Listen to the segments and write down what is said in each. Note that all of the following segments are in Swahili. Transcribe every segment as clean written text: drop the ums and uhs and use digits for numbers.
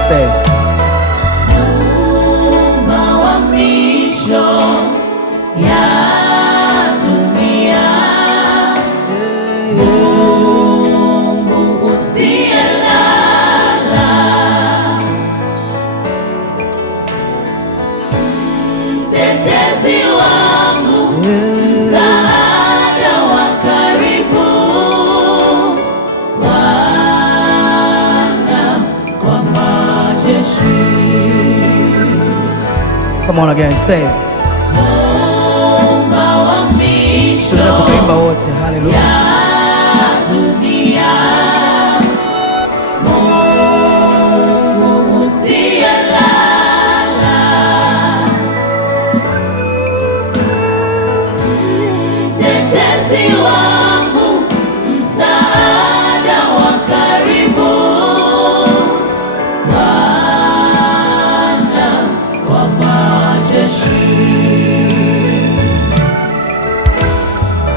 Say come on again, say tunaweza tukaimba wote, haleluya.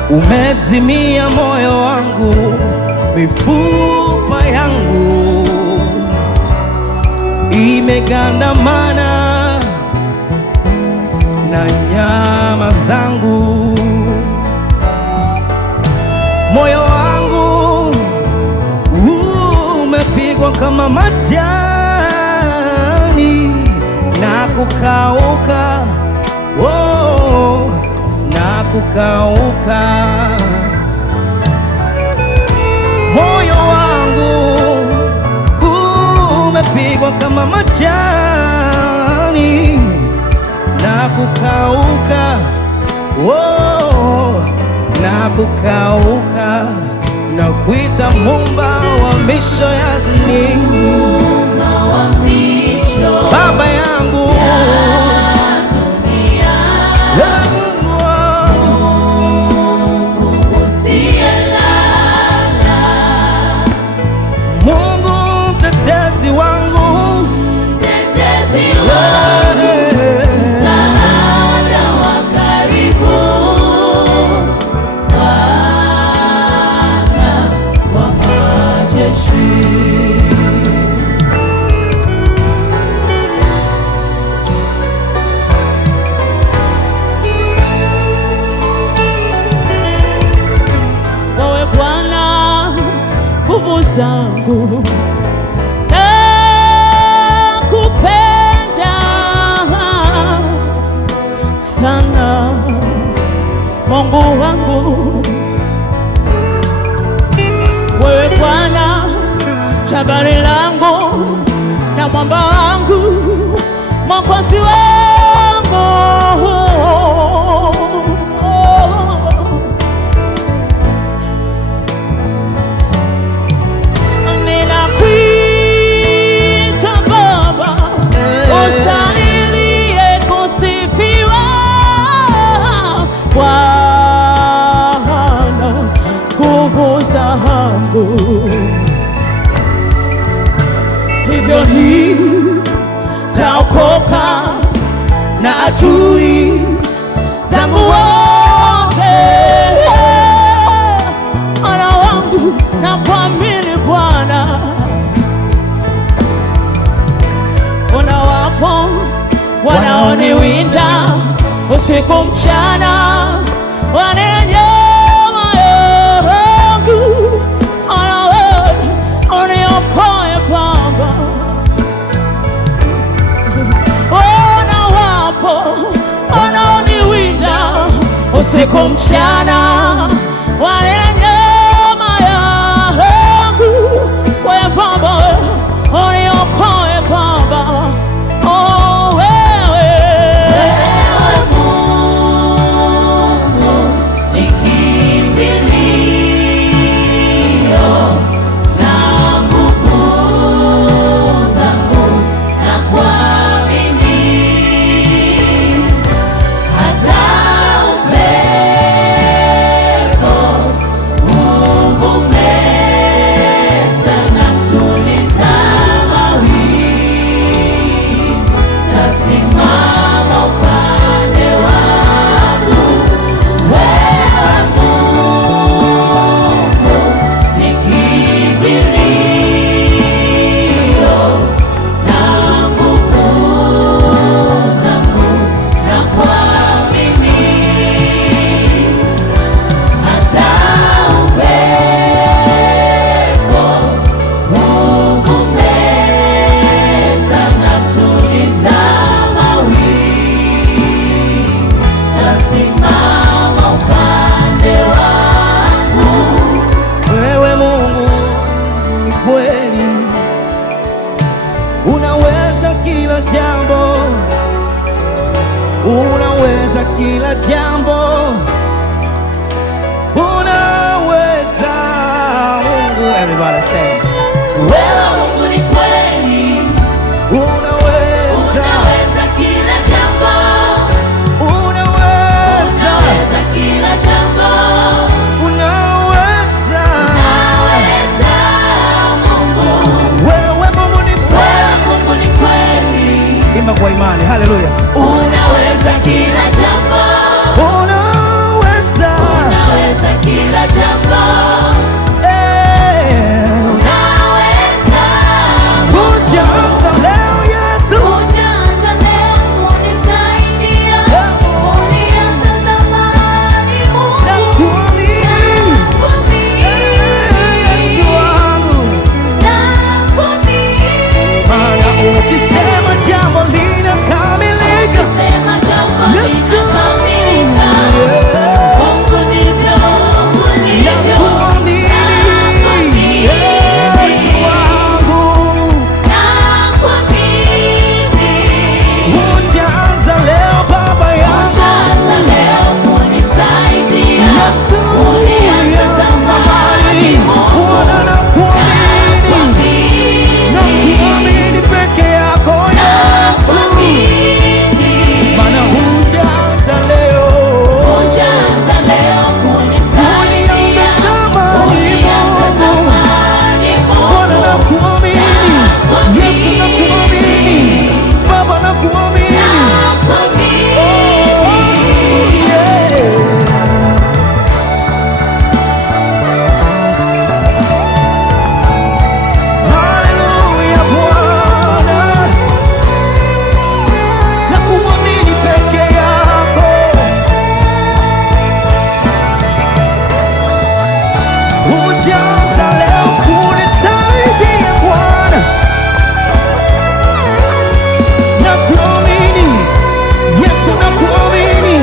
Umezimia moyo wangu, mifupa yangu imegandamana na nyama zangu. Moyo wangu umepigwa kama majani na kukauka, oh, na kukauka. Moyo wangu umepigwa kama majani na kukauka, oh, na kukauka. Na kuita Muumba wa misho ya dunia, Baba yangu mtetezi wangu, mtetezi wangu, msaada wa karibu, Bwana wa majeshi. Wewe Bwana, nguvu zangu, sana Mungu wangu. Wewe Bwana, jabali langu na mwamba wangu, mwokozi wangu. Ninakuita Baba, usahilie kusifiwa Bwana, nguvu zangu. Hivyo nitaokoka na adui zangu wote. Mola wangu nakuamini Bwana, unawapo wanaoniwinda usiku mchana, wanena nyama yangu. Ona wewe uniokoe Baba, unawapo wanaoniwinda usiku mchana, wanena nyama yangu. Wewe Baba uniokoe Baba, Hata upepo kila jambo, unaweza Mungu. Everybody say, wewe Mungu ni kweli, unaweza kila jambo, unaweza kila jambo, unaweza Mungu. wewe Mungu ni kweli, imba kwa imani. Haleluya. Unaweza kila jambo, unaweza kila jambo, unaweza kujaza leo Yesu, kujaza leo kunisaidia, ulianza zamani Mungu, nakuamini Yesu wangu, maana ukisema jambo linakamilika. ukisema jambo Yesu, linakamilika, Mungu ndivyo ulivyo. nakuamini Yesu wangu, kujaza leo Baba yangu Yesu, ulianza zamani, Bwana nakuamini peke yako Yesu, maana hujaanza leo, ulianza zamani Mungu, Bwana nakuamini Yesu, nakuamini Baba, nakuamini haleluya Bwana, nakuamini peke yako, hujaanza leo kunisaidia Bwana, nakuamini Yesu, nakuamini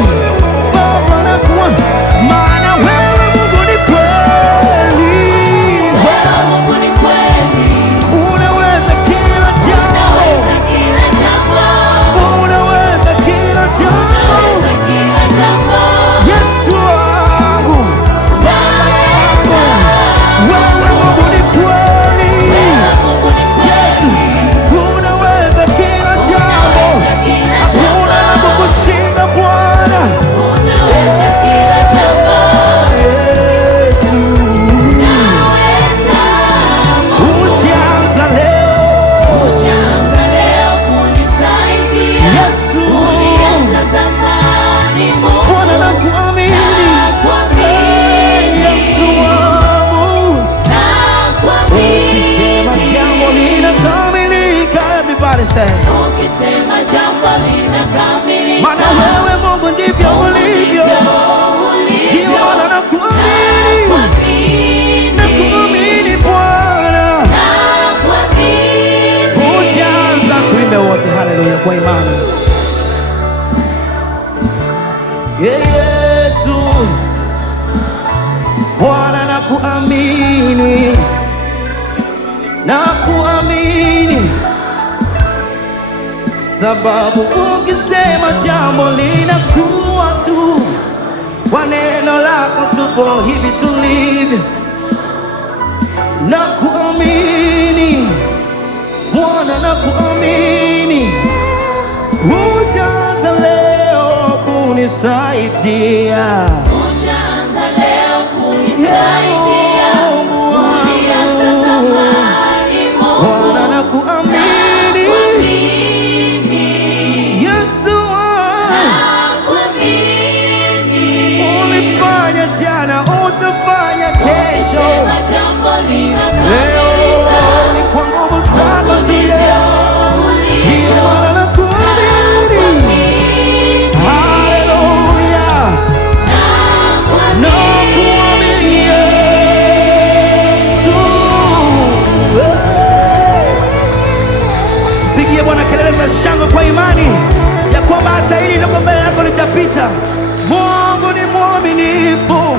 Baba, nakuamini maana wewe Mungu ni kweli, unaweza kila jambo, unaweza kila jambo Yesu wangu, wewe Mungu ni kweli Yesu, unaweza kila jambo, hakuna la kukushinda Bwana Yesu, hujaanza leo Yesu, Bwana nakuamini Yesu wangu, ukisema jambo linakamilika. Everybody say, Ukisema jambo linakamilika, maana wewe Mungu ndivyo ulivyo, ndio maana nakuamini Bwana, hujaanza. Tuimbe wote haleluya kwa imani. Yesu Bwana, nakuamini, nakuamini sababu ukisema jambo linakuwa tu, kwa neno lako tupo hivi tulivyo. Nakuamini Bwana, nakuamini, hujaanza leo kunisaidia, ulianza zamani Mungu, Bwana nakuamini Yesu, ulifanya jana, utafanya kesho, leo ni kwa nguvu zako tu Yesu, ndio maana nakuamini. Haleluya, nakuamini Yesu. Pigie Bwana kelele za shangwe kwa imani ya kwamba hata hili ndogo mbele yako litapita. Mungu ni mwaminifu,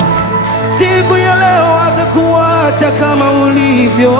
siku ya leo hatakuacha kama ulivyo.